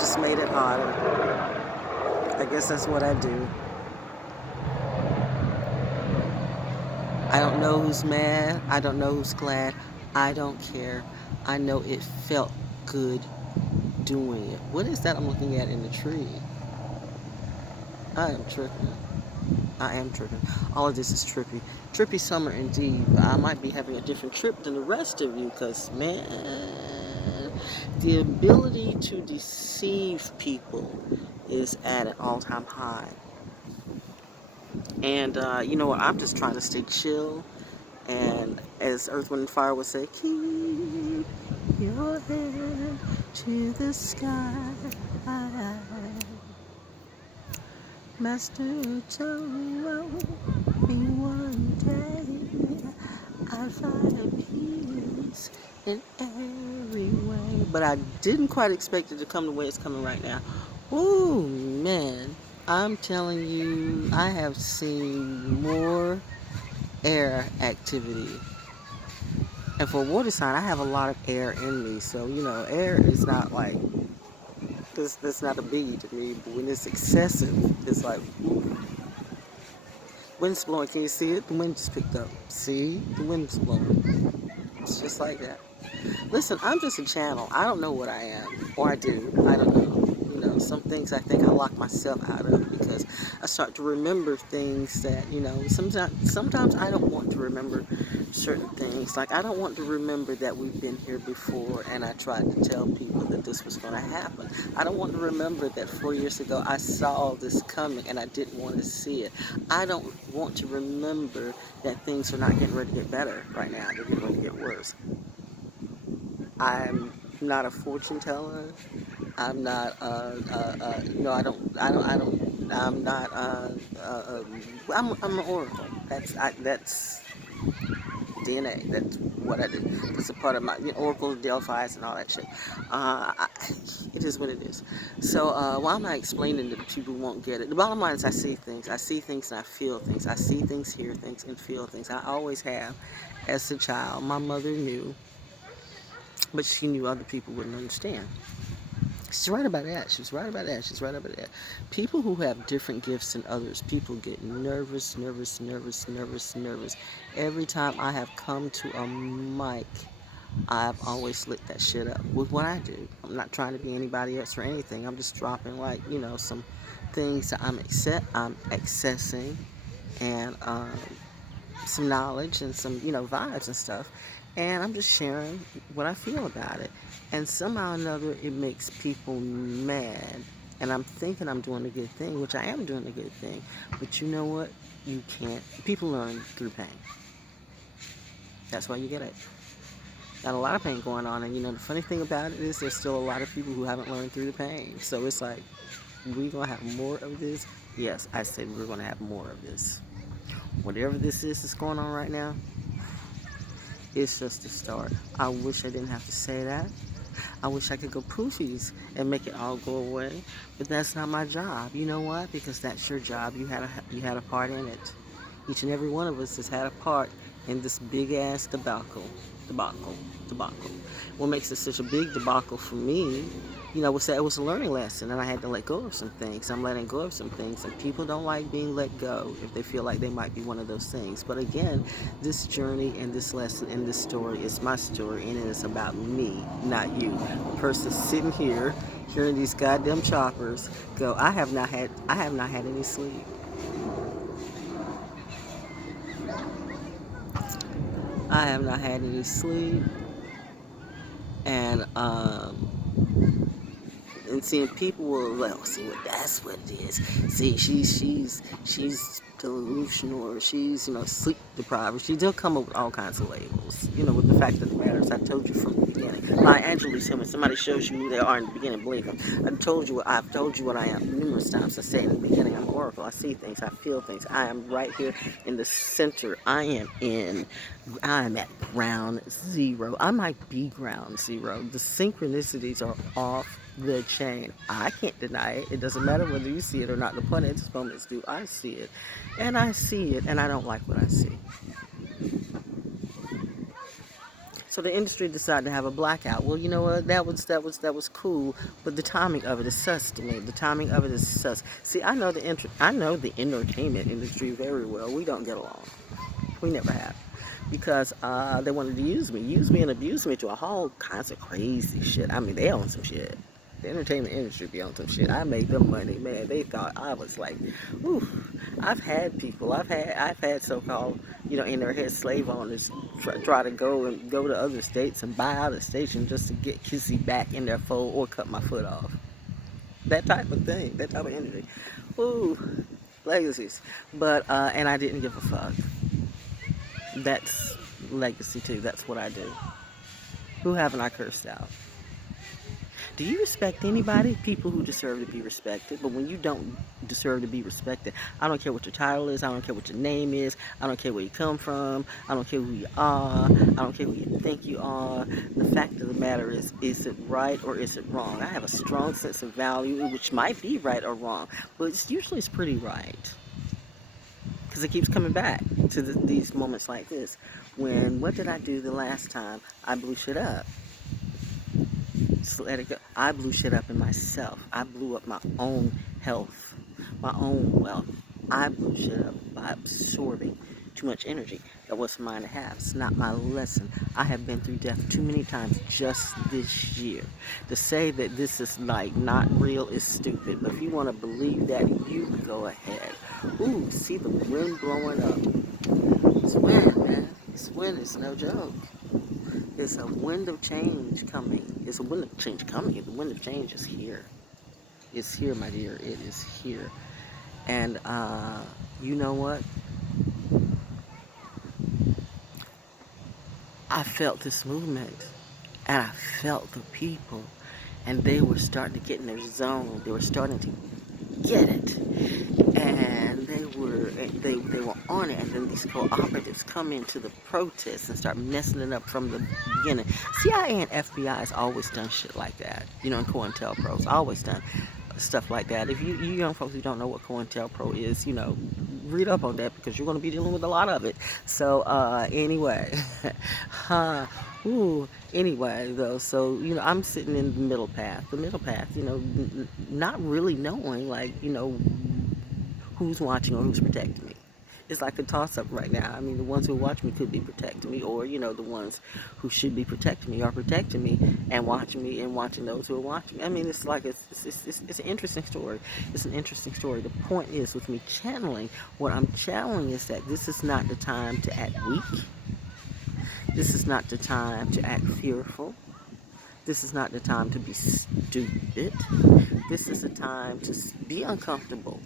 just made it harder. I guess that's what I do. I don't know who's mad. I don't know who's glad. I don't care. I know it felt good doing it. What is that I'm looking at in the tree? I am tripping. I am tripping. All of this is trippy. Trippy summer indeed. But I might be having a different trip than the rest of you because, man, the ability to deceive people is at an all time high. And you know what? I'm just trying to stay chill. And as Earth, Wind, and Fire would say, keep your head to the sky. Master told me one day I'd find peace in every way. But I didn't quite expect it to come the way it's coming right now. Oh man, I'm telling you, I have seen more air activity. And for a water sign, I have a lot of air in me. So, air is not like, that's not a biggie to me. But when it's excessive, it's like, ooh, wind's blowing. Can you see it? The wind just picked up. See? The wind's blowing. It's just like that. Listen, I'm just a channel. I don't know what I am. Or I do. I don't know. Some things I think I lock myself out of because I start to remember things that, sometimes I don't want to remember certain things. Like I don't want to remember that we've been here before and I tried to tell people that this was going to happen. I don't want to remember that 4 years ago I saw this coming and I didn't want to see it. I don't want to remember that things are not getting ready to get better right now. They're getting ready to get worse. I'm not a fortune teller. I'm not, I'm not, I'm an oracle. That's DNA. That's what I do. That's a part of my Oracle, Delphi's, and all that shit. It is what it is. So why am I explaining that people won't get it? The bottom line is I see things. I see things and I feel things. I see things, hear things, and feel things. I always have. As a child, my mother knew, but she knew other people wouldn't understand. She's right about that. She's right about that. She's right about that. People who have different gifts than others, people get nervous, nervous, nervous, nervous, nervous. Every time I have come to a mic, I've always lit that shit up with what I do. I'm not trying to be anybody else or anything. I'm just dropping some things that I'm accessing and some knowledge and some vibes and stuff, and I'm just sharing what I feel about it. And somehow or another, it makes people mad. And I'm thinking I'm doing a good thing, which I am doing a good thing. But you know what? You can't. People learn through pain. That's why you get it. Got a lot of pain going on, and the funny thing about it is there's still a lot of people who haven't learned through the pain. So it's like, we're gonna have more of this. Yes, I said we're gonna have more of this. Whatever this is that's going on right now, it's just a start. I wish I didn't have to say that. I wish I could go poofies and make it all go away, but that's not my job. You know why? Because that's your job. You had a part in it. Each and every one of us has had a part in this big ass debacle. What makes it such a big debacle for me, was that it was a learning lesson and I had to let go of some things. I'm letting go of some things, and people don't like being let go if they feel like they might be one of those things. But again, this journey and this lesson and this story is my story, and it is about me, not you. The person sitting here hearing these goddamn choppers go, I have not had any sleep. I have not had any sleep, and seeing people will like, see what that's what it is. See, she's delusional, or she's sleep deprived. They'll come up with all kinds of labels. With the fact of the matter is, I told you from the beginning. My Angeles Hill, when somebody shows you who they are in the beginning, believe them. I've told you what I am numerous times. I say in the beginning, I'm Oracle. I see things, I feel things. I am right here in the center. I'm at ground zero. I might be ground zero. The synchronicities are off the chain. I can't deny it. It doesn't matter whether you see it or not. The point at this moment is, do I see it? And I see it, and I don't like what I see. So the industry decided to have a blackout. Well, you know what? That was cool, but the timing of it is sus to me. The timing of it is sus. See, I know the entertainment industry very well. We don't get along. We never have. Because they wanted to use me and abuse me to a whole kinds of crazy shit. I mean, they own some shit. The entertainment industry be on some shit. I made them money, man. They thought I was like, ooh. I've had people. I've had so-called, in their head slave owners try to go to other states and buy out a station just to get Kissy back in their fold or cut my foot off. That type of thing. That type of energy. Ooh, legacies. But and I didn't give a fuck. That's legacy too. That's what I do. Who haven't I cursed out? Do you respect anybody? People who deserve to be respected. But when you don't deserve to be respected, I don't care what your title is. I don't care what your name is. I don't care where you come from. I don't care who you are. I don't care who you think you are. The fact of the matter is it right or is it wrong? I have a strong sense of value, which might be right or wrong, but it's pretty right. Because it keeps coming back to these moments like this. What did I do the last time I blew shit up? Just let it go. I blew shit up in myself. I blew up my own health, my own wealth. I blew shit up by absorbing too much energy that wasn't mine to have. It's not my lesson. I have been through death too many times just this year. To say that this is like not real is stupid. But if you want to believe that, you go ahead. Ooh, see the wind blowing up. It's wind, man. This wind is no joke. It's a wind of change coming. It's a wind of change coming. The wind of change is here. It's here, my dear. It is here. And you know what? I felt this movement. And I felt the people. And they were starting to get in their zone. They were starting to get it. And they were on it, and then these cooperatives come into the protests and start messing it up from the beginning. CIA and FBI has always done shit like that, and COINTELPRO's always done stuff like that. If you young folks who don't know what COINTELPRO is, read up on that because you're going to be dealing with a lot of it. So anyway, anyway though, so I'm sitting in the middle path, not really knowing who's watching or who's protecting me. It's like a toss-up right now. I mean, the ones who watch me could be protecting me, or the ones who should be protecting me are protecting me and watching those who are watching me. I mean, it's like it's an interesting story. It's an interesting story. The point is, with me channeling, what I'm channeling is that this is not the time to act weak. This is not the time to act fearful. This is not the time to be stupid. This is the time to be uncomfortable.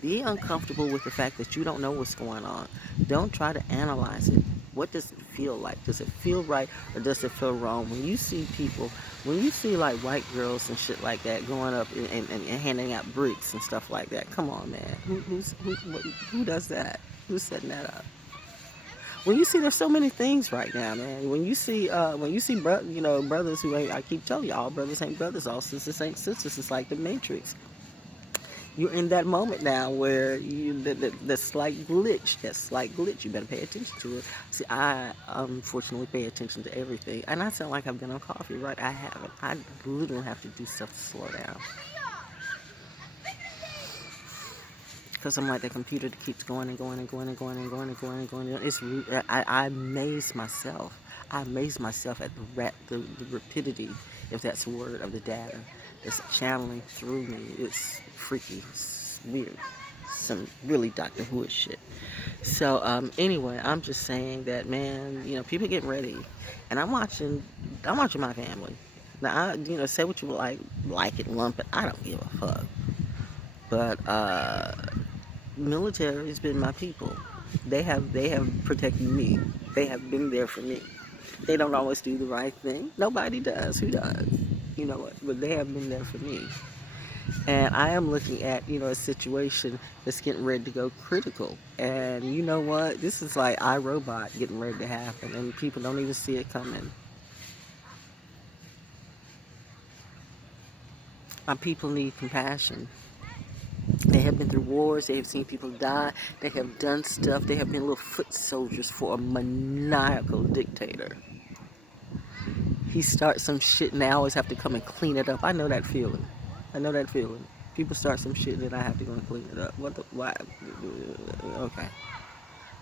Be uncomfortable with the fact that you don't know what's going on. Don't try to analyze it. What does it feel like? Does it feel right or does it feel wrong? When you see like white girls and shit like that going up and handing out bricks and stuff like that, come on, man. Who does that? Who's setting that up? When you see, there's so many things right now, man. When you see brothers who ain't, I keep telling you, all brothers ain't brothers, all sisters ain't sisters. It's like the Matrix. You're in that moment now where that slight glitch, you better pay attention to it. See, I unfortunately pay attention to everything. And I sound like I've been on coffee, right? I haven't. I literally have to do stuff to slow down. Because I'm like that computer that keeps going and going and going and going and going and going and going. I amaze myself. I amaze myself at the rapidity, if that's the word, of the data that's channeling through me. It's freaky. It's weird. Some really Doctor Who shit. So anyway, I'm just saying that, man, people getting ready, and I'm watching my family. Now, say what you like it, lump it. I don't give a fuck. But military has been my people. They have protected me. They have been there for me. They don't always do the right thing. Nobody does. Who does? You know what? But they have been there for me. And I am looking at, a situation that's getting ready to go critical. And you know what? This is like iRobot getting ready to happen, and people don't even see it coming. My people need compassion. They have been through wars. They have seen people die. They have done stuff. They have been little foot soldiers for a maniacal dictator. He starts some shit and I always have to come and clean it up. I know that feeling. I know that feeling. People start some shit and I have to go and clean it up. What the, why? Okay.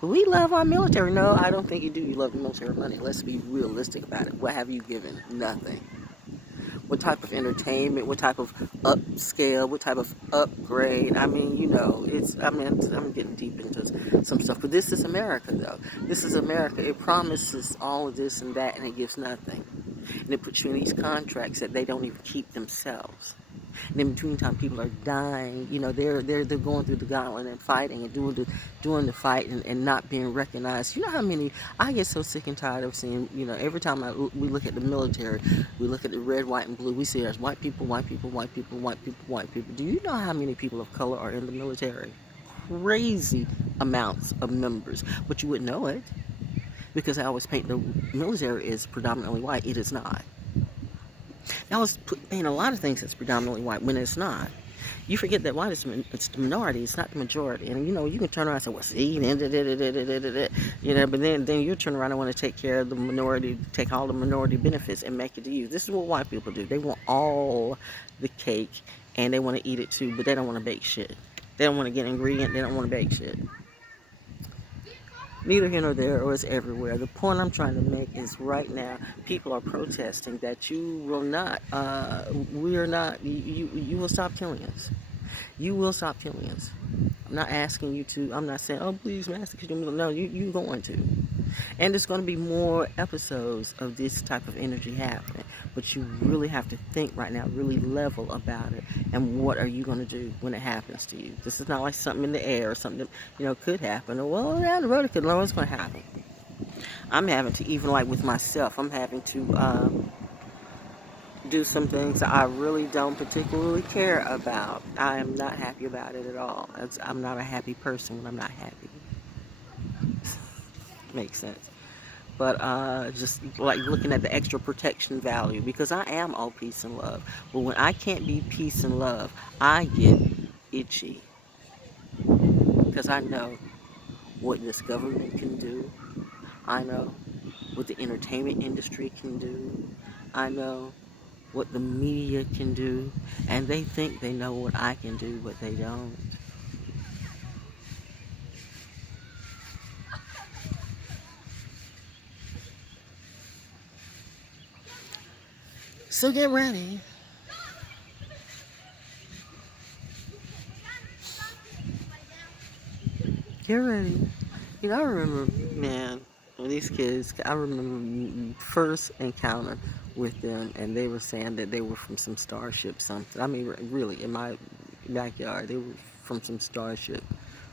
We love our military. No, I don't think you do. You love the military money. Let's be realistic about it. What have you given? Nothing. What type of entertainment? What type of upscale? What type of upgrade? I mean, it's. I mean, I'm getting deep into some stuff, but this is America, though. This is America. It promises all of this and that, and it gives nothing. And it puts you in these contracts that they don't even keep themselves. And in between time, people are dying. They're going through the gauntlet and fighting and doing the fight and not being recognized. You know how many I get so sick and tired of seeing. Every time we look at the military, we look at the red, white, and blue. We see there's white people, white people, white people, white people, white people. Do you know how many people of color are in the military? Crazy amounts of members, but you wouldn't know it because I always paint the military as predominantly white. It is not. I was painting a lot of things that's predominantly white when it's not. You forget that white is it's the minority, it's not the majority. And you can turn around and say, well, see, but then you turn around and want to take care of the minority, take all the minority benefits and make it to you. This is what white people do. They want all the cake and they want to eat it too, but they don't want to bake shit. They don't want to get ingredient, they don't want to bake shit. Neither here nor there, or it's everywhere. The point I'm trying to make is right now, people are protesting that you will not, we are not, you will stop killing us. You will stop killing us. I'm not asking you to, I'm not saying, oh, please, Master, could you, no, you're going to. And there's going to be more episodes of this type of energy happening. But you really have to think right now, really level about it. And what are you going to do when it happens to you? This is not like something in the air or something that, could happen. Or, well, down the road it could know what's going to happen. I'm having to, even like with myself, I'm having to do some things that I really don't particularly care about. I am not happy about it at all. I'm not a happy person when I'm not happy. Makes sense. But just like looking at the extra protection value, because I am all peace and love. But when I can't be peace and love, I get itchy. Because I know what this government can do. I know what the entertainment industry can do. I know what the media can do. And they think they know what I can do, but they don't. So get ready. Get ready. I remember, man, when these kids, I remember first encounter with them, and they were saying that they were from some starship something. I mean, really, in my backyard, they were from some starship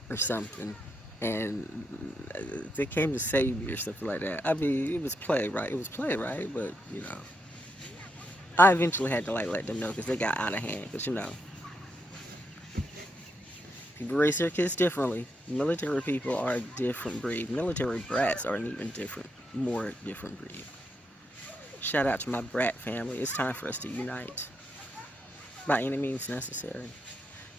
or something. And they came to save me or something like that. I mean, it was play, right? It was play, right? But, I eventually had to, let them know because they got out of hand. Because, people raise their kids differently. Military people are a different breed. Military brats are an even more different breed. Shout out to my brat family. It's time for us to unite by any means necessary.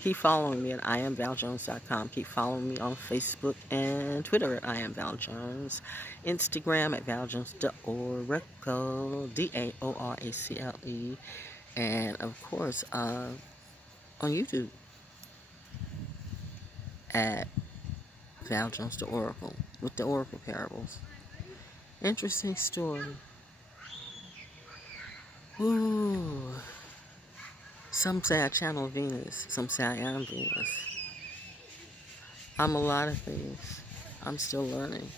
Keep following me at IamValJones.com. Keep following me on Facebook and Twitter at IamValJones. Instagram at ValJones.oracle. DAORACLE. And of course, on YouTube at Val Jones the Oracle with the Oracle Parables. Interesting story. Ooh. Some say I channel Venus. Some say I am Venus. I'm a lot of things. I'm still learning.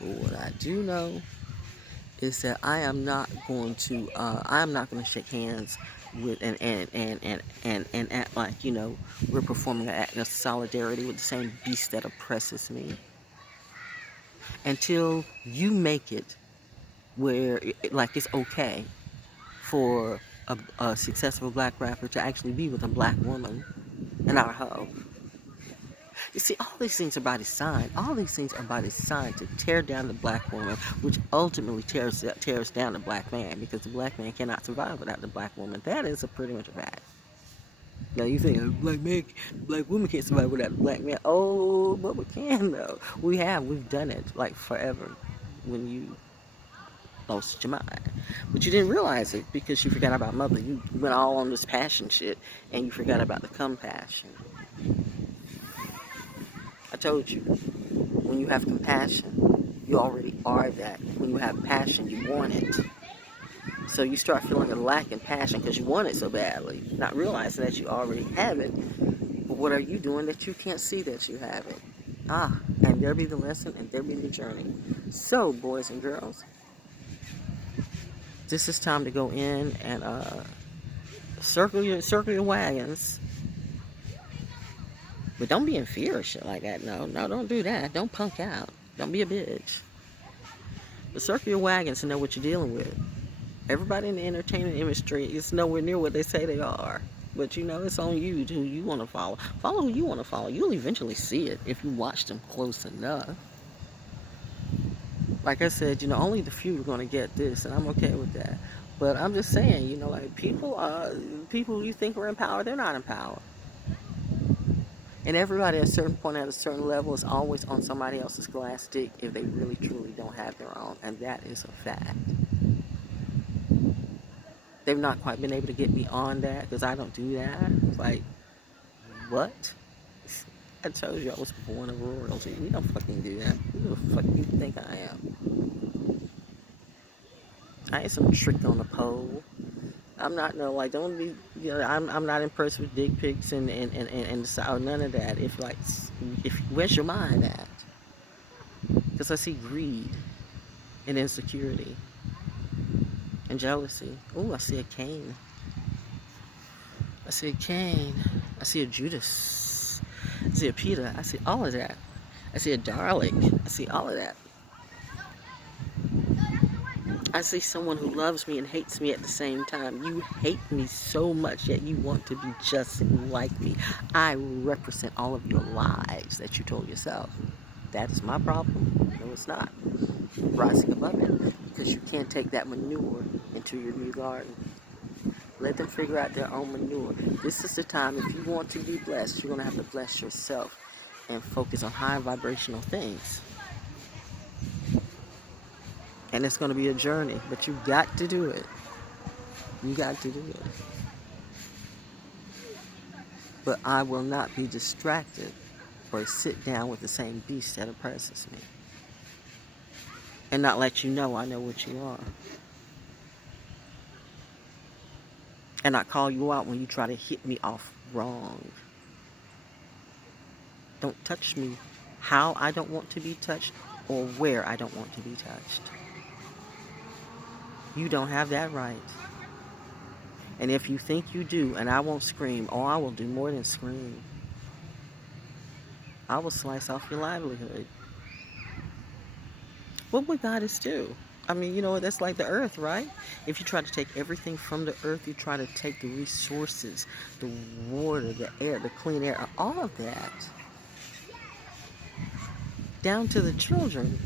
But what I do know is that I am not going to shake hands with and act like, we're performing an act of solidarity with the same beast that oppresses me. Until you make it where it's okay for a successful black rapper to actually be with a black woman and not a hoe. You see, all these things are by design. All these things are by design to tear down the black woman, which ultimately tears down the black man, because the black man cannot survive without the black woman. That is pretty much a fact. Now you think black woman can't survive without the black man. Oh, but we can though. We've done it forever. When you lost your mind. But you didn't realize it because you forgot about mother. You went all on this passion shit and you forgot about the compassion. I told you, when you have compassion, you already are that. When you have passion, you want it. So you start feeling a lack in passion because you want it so badly, not realizing that you already have it. But what are you doing that you can't see that you have it? And there be the lesson and there be the journey. So, boys and girls, this is time to go in and circle your wagons. But don't be in fear of shit like that. No, don't do that. Don't punk out. Don't be a bitch. But circle your wagons and know what you're dealing with. Everybody in the entertainment industry is nowhere near what they say they are. But you know, it's on you who you want to follow. Follow who you want to follow. You'll eventually see it if you watch them close enough. Like I said, you know, only the few are going to get this, and I'm okay with that. But I'm just saying, you know, like people you think are in power, they're not in power. And everybody at a certain point, at a certain level, is always on somebody else's glass stick if they really truly don't have their own. And that is a fact. They've not quite been able to get beyond that because I don't do that. It's like, what? I told you I was born of royalty. We don't fucking do that. Who the fuck do you think I am? I ain't some trick on the pole. I'm not don't be, you know, I'm not impressed with dick pics and none of that. If where's your mind at? Because I see greed and insecurity and jealousy. Oh, I see a Cain. I see a Cain. I see a Judas. I see a Peter. I see all of that. I see a darling. I see all of that. I see someone who loves me and hates me at the same time. You hate me so much yet you want to be just like me. I represent all of your lies that you told yourself. That is my problem. No, it's not. Rising above it because you can't take that manure into your new garden. Let them figure out their own manure. This is the time, if you want to be blessed, you're going to have to bless yourself and focus on high vibrational things. And it's going to be a journey, but you got to do it. You got to do it. But I will not be distracted or sit down with the same beast that oppresses me. And not let you know I know what you are. And not call you out when you try to hit me off wrong. Don't touch me how I don't want to be touched or where I don't want to be touched. You don't have that right. And if you think you do, and I won't scream, I will do more than scream. I will slice off your livelihood. What would goddess do? I mean, you know, that's like the earth, right? If you try to take everything from the earth, you try to take the resources, the water, the air, the clean air, all of that, down to the children.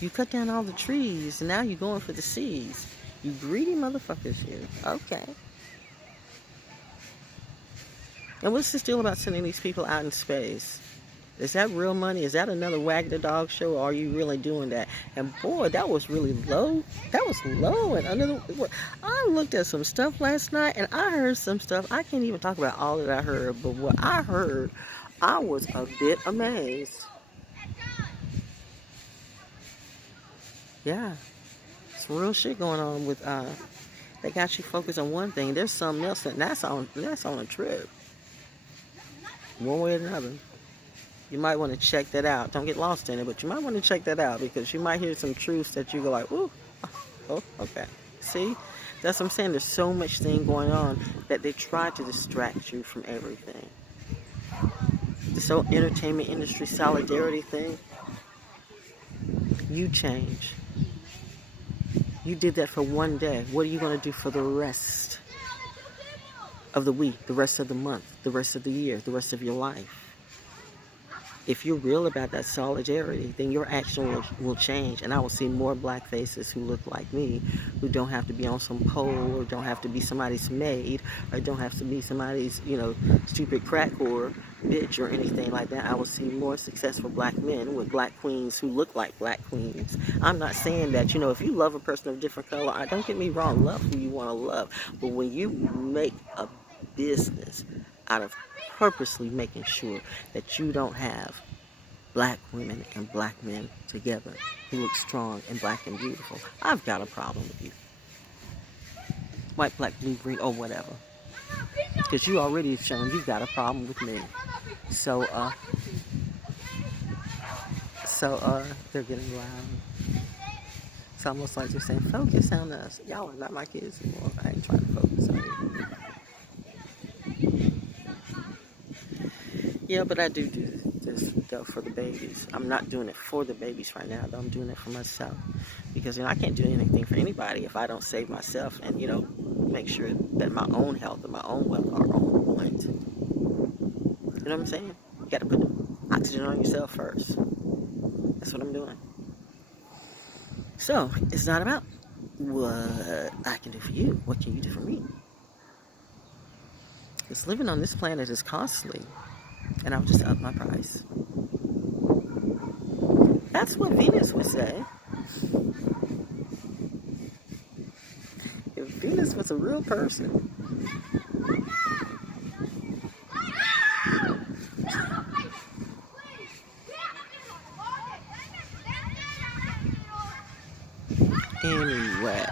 You cut down all the trees, and now you're going for the seas. You greedy motherfuckers, you. Okay. And what's this deal about sending these people out in space? Is that real money? Is that another Wag the Dog show? Or are you really doing that? And boy, that was really low. That was low. And under the, I looked at some stuff last night, and I heard some stuff. I can't even talk about all that I heard, but what I heard, I was a bit amazed. Yeah, it's real shit going on with. They got you focused on one thing. There's something else, and that's on a trip. One way or another. You might want to check that out. Don't get lost in it, but you might want to check that out because you might hear some truths that you go like, ooh, oh, okay. See? That's what I'm saying. There's so much thing going on that they try to distract you from everything. This whole entertainment industry solidarity thing, you change. You did that for one day. What are you going to do for the rest of the week, the rest of the month, the rest of the year, the rest of your life? If you're real about that solidarity, then your action will change, and I will see more black faces who look like me, who don't have to be on some pole, or don't have to be somebody's maid, or don't have to be somebody's, stupid crack whore bitch or anything like that. I will see more successful black men with black queens who look like black queens. I'm not saying that, if you love a person of a different color, don't get me wrong, love who you want to love. But when you make a business out of purposely making sure that you don't have black women and black men together who look strong and black and beautiful, I've got a problem with you. White, black, blue, green, or whatever. Because you already have shown you've got a problem with me. So, they're getting loud. It's almost like they're saying, focus on us. Y'all are not my kids anymore. I ain't trying to focus on you. Yeah, but I do this stuff for the babies. I'm not doing it for the babies right now, though. I'm doing it for myself. Because, I can't do anything for anybody if I don't save myself and, make sure that my own health and my own wealth are on point. You know what I'm saying? You got to put the oxygen on yourself first. That's what I'm doing. So, it's not about what I can do for you. What can you do for me? Because living on this planet is costly. And I'll just up my price. That's what Venus would say. If Venus was a real person. Anyway.